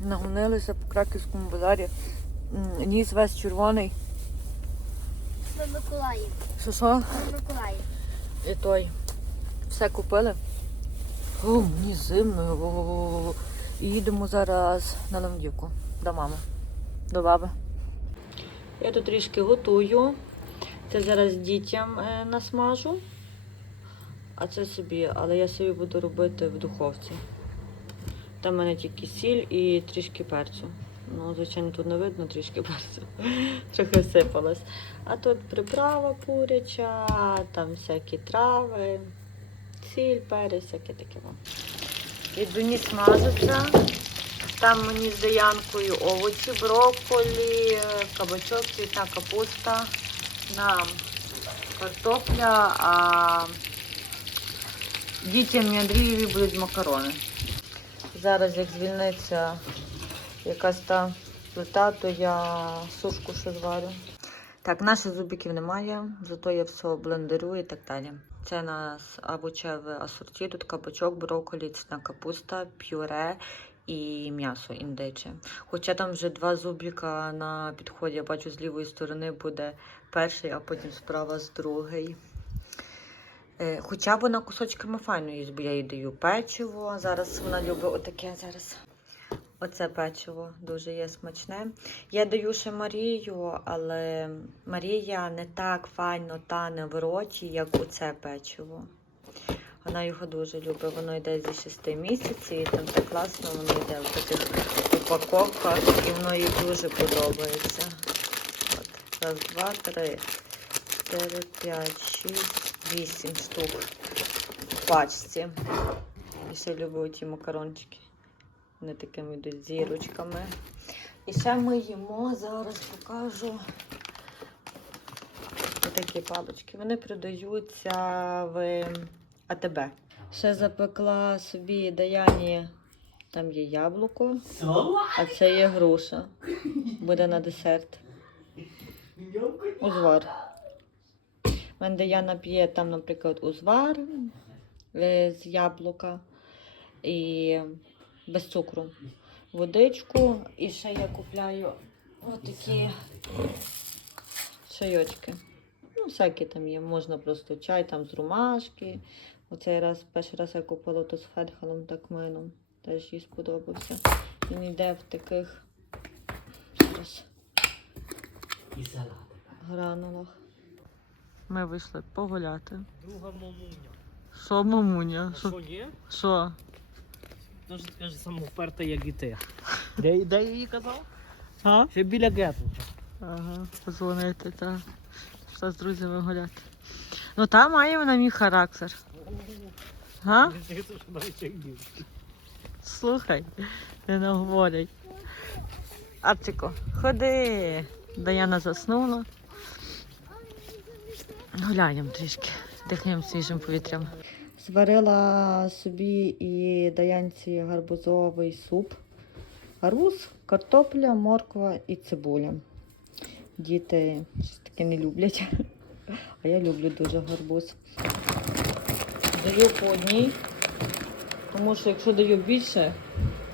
Нагонилися по краківському базарі. Ніс весь червоний. До Миколаїв. Що що? До Миколаїв. І той. Все купили. О, мені зимно. І їдемо зараз на Ломдівку до мами. До баби. Я тут трішки готую. Це зараз дітям е, насмажу. А це собі, але я собі буду робити в духовці. Там в мене тільки сіль і трішки перцю. Ну, звичайно, тут не видно трішки перцю. Трохи всипалось. А тут приправа куряча, там всякі трави, сіль, перець, всяке таке. Відуні смажаться. Там мені з Даянкою овочі, брокколі, кабачок, цвітна капуста, нам картопля, а дітям і Андрієві будуть макарони. Зараз, як звільниться якась та плита, то я сушку ще зварю. Так, наших зубиків немає, зато я все блендерю і так далі. Це у нас овочеве асорті, тут кабачок, брокколі, цвітна капуста, пюре і м'ясо індиче. Хоча там вже два зубика на підході, я бачу з лівої сторони буде перший, а потім справа з другої. Е, Хоча вона кусочками файно їсть, бо я їй даю печиво. Зараз вона любить отаке зараз. Оце печиво дуже є смачне. Я даю ще Марію, але Марія не так файно тане в роті, як оце печиво. Вона його дуже любить. Воно йде зі 6 місяців, і там так класно, воно йде в таких упаковках, і воно їй дуже подобається. Раз, два, три, чотири, п'ять, шість, вісім штук в пачці. І ще люблю ті макарончики. Вони такими йдуть зірочками. І ще ми їмо, зараз покажу такі палички. Вони продаються в АТБ. Ще запекла собі Даяні, там є яблуко, а це є груша. Буде на десерт. Узвар. У мене Даяна п'є там, наприклад, узвар е, з яблука і без цукру. Водичку. І ще я купляю отакі чайочки. Ну, всякі там є. Можна просто чай там з ромашки. Оцей раз, перший раз я купила то з фетхалом та кменом. Теж їй сподобався. Він йде в таких зараз, І салати. гранулах. Ми вийшли погуляти. Друга мамуня. Що, мамуня? Що ні? Що? Тож каже, самовперта, як і ти. Де, де я їй казав? А? Ще біля гету. Ага, позвонити, так. Пішла з друзями гуляти. Ну та має вона мій характер. Га? Що. Слухай, не наговорять. Арчико, ходи. Даяна заснула. Гуляємо трішки, дихнемо свіжим повітрям. Зварила собі і Даянці гарбузовий суп. Гарбуз, картопля, морква і цибуля. Діти щось таке не люблять. А я люблю дуже гарбуз. Даю по одній, тому що якщо даю більше,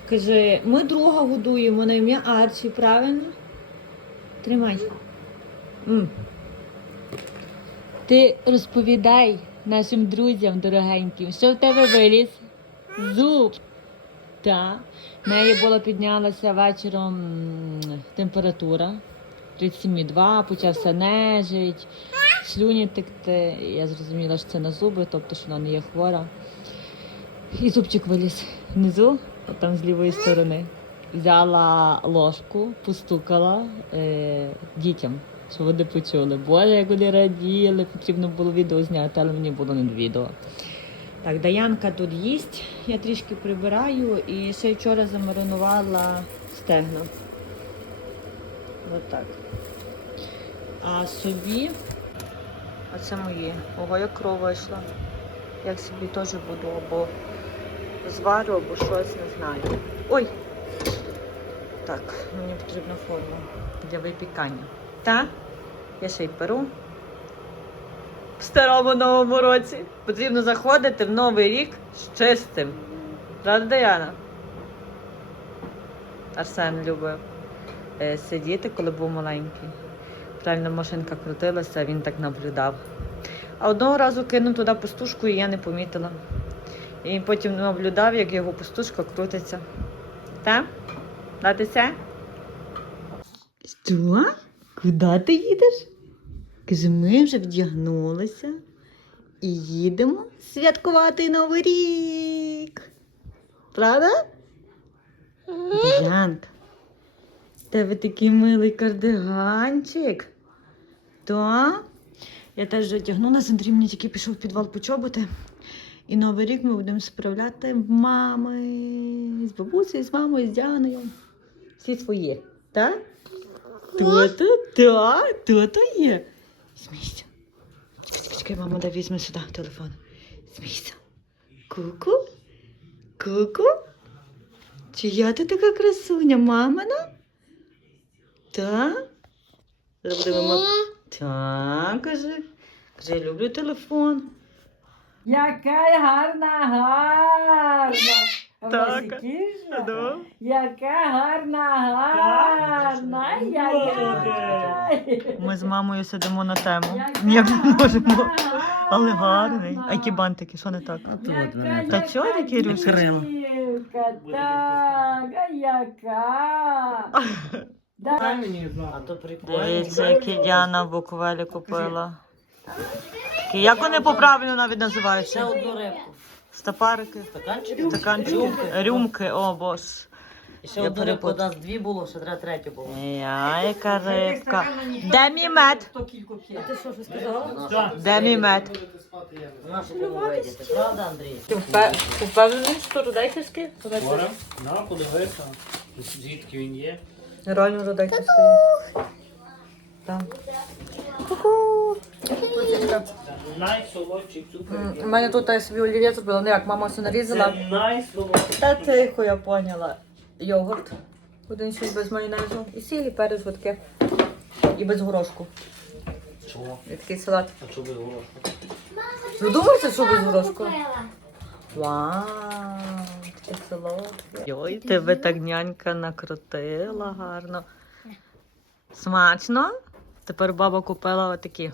каже, ми друга годуємо на ім'я Арчі, правильно? Тримай. М. Ти розповідай нашим друзям дорогеньким, що в тебе виліз? Зуб. Так. В неї була піднялася вечором м, температура 37,2, почався нежить, слюні текти. Я зрозуміла, що це на зуби, тобто що вона не є хвора. І зубчик виліз внизу, от там з лівої сторони. Взяла ложку, постукала е, дітям, щоб вони почули. Боже, як вони раділи, потрібно було відео зняти, але мені було не відео. Так, Даянка тут їсть, я трішки прибираю і ще вчора замаринувала стегна. Ось так. А собі, а це мої. Ого, як кров вийшла. Як собі теж буду або зварю, або щось, не знаю. Ой! Так, мені потрібна форма для випікання. Та? Я ще й перу. В старому новому році. Потрібно заходити в новий рік з чистим. Правда, Даяна? Арсен любив е, сидіти, коли був маленький. Правильно машинка крутилася, він так наблюдав. А одного разу кинув туди пустушку, і я не помітила. І потім наблюдав, як його пустушка крутиться. Так? Дати? Що? Куди ти їдеш? Каже, ми вже вдягнулися і їдемо святкувати Новий рік. Правда? Янка, в тебе такий милий кардиганчик. Так? Я теж вже одягнулася, Андрій мені тільки пішов в підвал по чоботи. І Новий рік ми будемо справляти в мами, з бабусею, з мамою, з Діаною. Всі свої, так? То-то, так, то-то є. Смійся. Чекай, чекай, чекай, мама, дай візьме сюди телефон. Смійся. Ку-ку? Ку-ку? Чия ти така красуня, мамина? Так? Зараз будемо мак- Так, каже. Каже, я люблю телефон. Яка гарна, гарна. Так. Да. Яка гарна, гарна. Яка. Ми з мамою сидимо на тему. Яка Ніяк не можемо. гарна, Але гарний. А які бантики, що не так? Та чого такі рюшечки? Так, а яка. Дай мені. А то прикольно. Дивіться, які Діана в буквалі купила. Як вони по-правильно навіть Ще називаються? одну рибку. Стопарики, Стаканчик? стаканчики, рюмки, о бос. І ще Я одну рибку, у перепутала. нас дві було, ще треба третю було. Я, яка рибка. Де мій мед? Хто кілько п'є? Ти що, що сказала? Де мій мед? Наші видіти, правда, Андрій? Упевнений, що рудейківський? Скоро? На, подивися, звідки він є. Реально рудейківський. Там. Найсолодший цукор. У мене тут я собі олів'є зробила, ну як мама все нарізала. Це найсолодший. Та тихо, я поняла. Йогурт. Один щось без майонезу. І сіль, і перець. І без горошку. Чого? І такий салат. А чого без горошку? Ви думаєте, що без горошку? Вау, таке солодке. Йой, тебе так нянька накрутила гарно. Смачно? Тепер баба купила отакі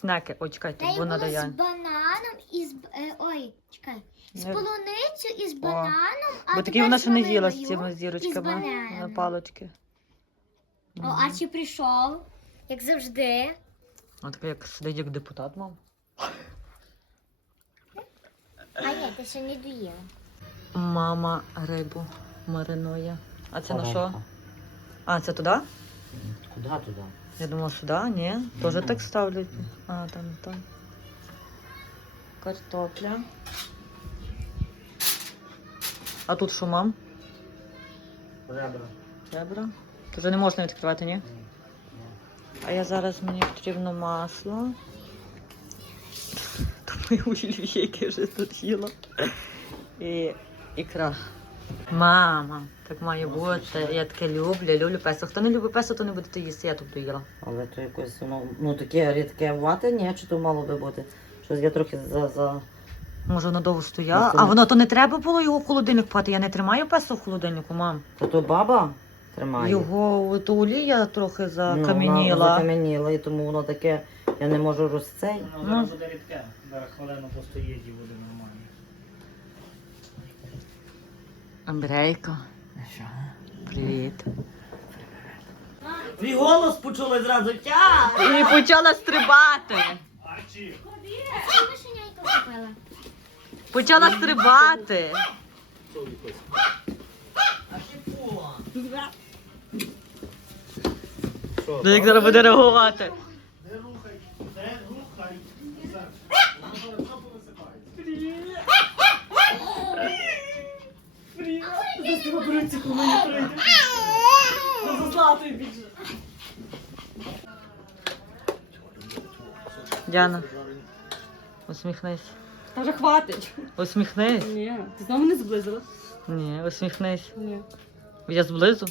снеки. Ой, чекайте, Та й вона було з дає. бананом і з... б- е, Ой, чекай. З Не- полуницю і з бананом, а Бо такі тепер вона ще не з їла з малиною цими і з зірочками на бананом. палочки. О, Арчі прийшов, як завжди. Вона така, як сидить як депутат, мам. А ні, ти ще не доїла. Мама рибу маринує. А це на що? А, це туди? Куди туди? Я думала, сюди, ні. Теж так ставлять. А, там, там. Картопля. А тут що, мам? Ребра. Ребра? Тут вже не можна відкривати, ні? А я зараз мені потрібно масло. Думаю, олів'є, яке вже тут їла. І ікра. Мама, так має бути. Я таке люблю, люблю песо. Хто не любить песо, то не будете їсти, я тут їла. Але то якось воно, ну таке рідке вати, ні, чи то мало би бути. Щось я трохи за, за... Може, воно довго стояло. Ну, А воно то не треба було його в холодильник пхати. Я не тримаю песо в холодильнику, мам. То то баба тримає. Його то олія трохи Ну, закам'яніла. вона закам'яніла, і тому воно таке, я не можу розцей. Воно зараз буде рідке. Зараз хвилину постоїть і буде нормально. Андрейко, привіт. Твій голос почули зразу тя! І почала стрибати. Арчі! Почала стрибати. Ну, як зараз буде реагувати. Не рухай, не рухай. Діана, усміхнись. Та вже хватить. Усміхнись. Ні, ти знову не зблизила? Ні, усміхнись. Ні. Я зблизу.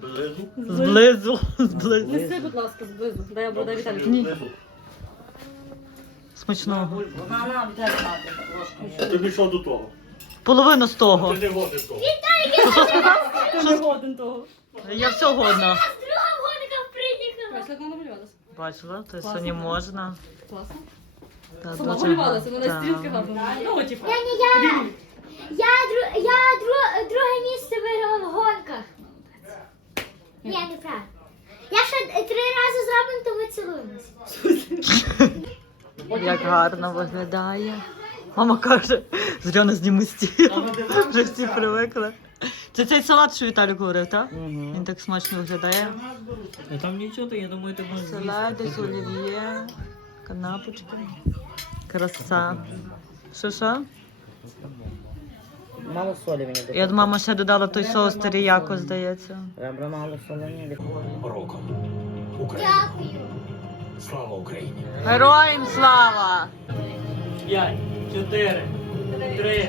Близу. Зблизу. Зблизу. Неси, будь ласка, зблизу. Дай я буду Віталій. Ні. Смачного. Тобі що до того? Половину з того. Ти не годиш того. Ти не годен того. Я все годна. Друга гонка приїхала. Бачиш, як вона? Бачила, то сьогодні можна. Класно. Та, Сама дуже малювалася, вона стрілки гарно. Ну, типу. Я не я. Я, дру, я дру, друге місце виграла в гонках. Ні, не правда. Я ще три рази зробимо, то ми цілуємося. Як гарно виглядає. Мама каже, зря зніми стіл. Вже всі привикли. Це цей салат, що Віталік говорив, так? Мгм. Він так смачно виглядає. Ну, Там нічого, я думаю, ти можеш Салати з олів'є, канапочки. Краса. Що що? Мало солі мені І додати. от мама ще додала той соус теріяко, здається. Ребра мало солені. роком. Україна. Дякую. Слава Україні! Героям слава! П'ять, чотири, три,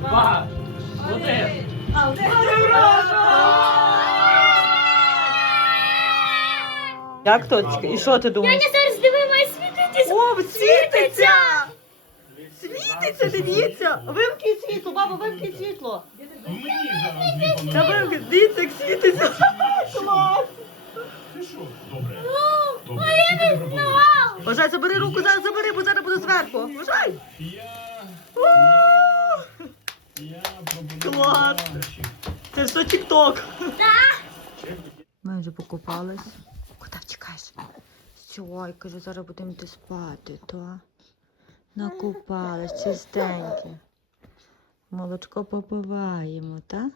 два, один. Як то? І що ти думаєш? Я зараз диви має світитись. О, світиться! Світиться, дивіться! Вимкніть світло, баба, вимкніть світло! Та вимкніть, дивіться, як світиться! Клас! Бажай, забери руку, зараз забери, бо зараз буду зверху. Бажай! Клас! Це все тік-ток. Ми вже покупались. Куди втікаєш? Сьой, кажу, зараз будемо йти спати, то. Накупались, чистенькі. Молочко попиваємо, так?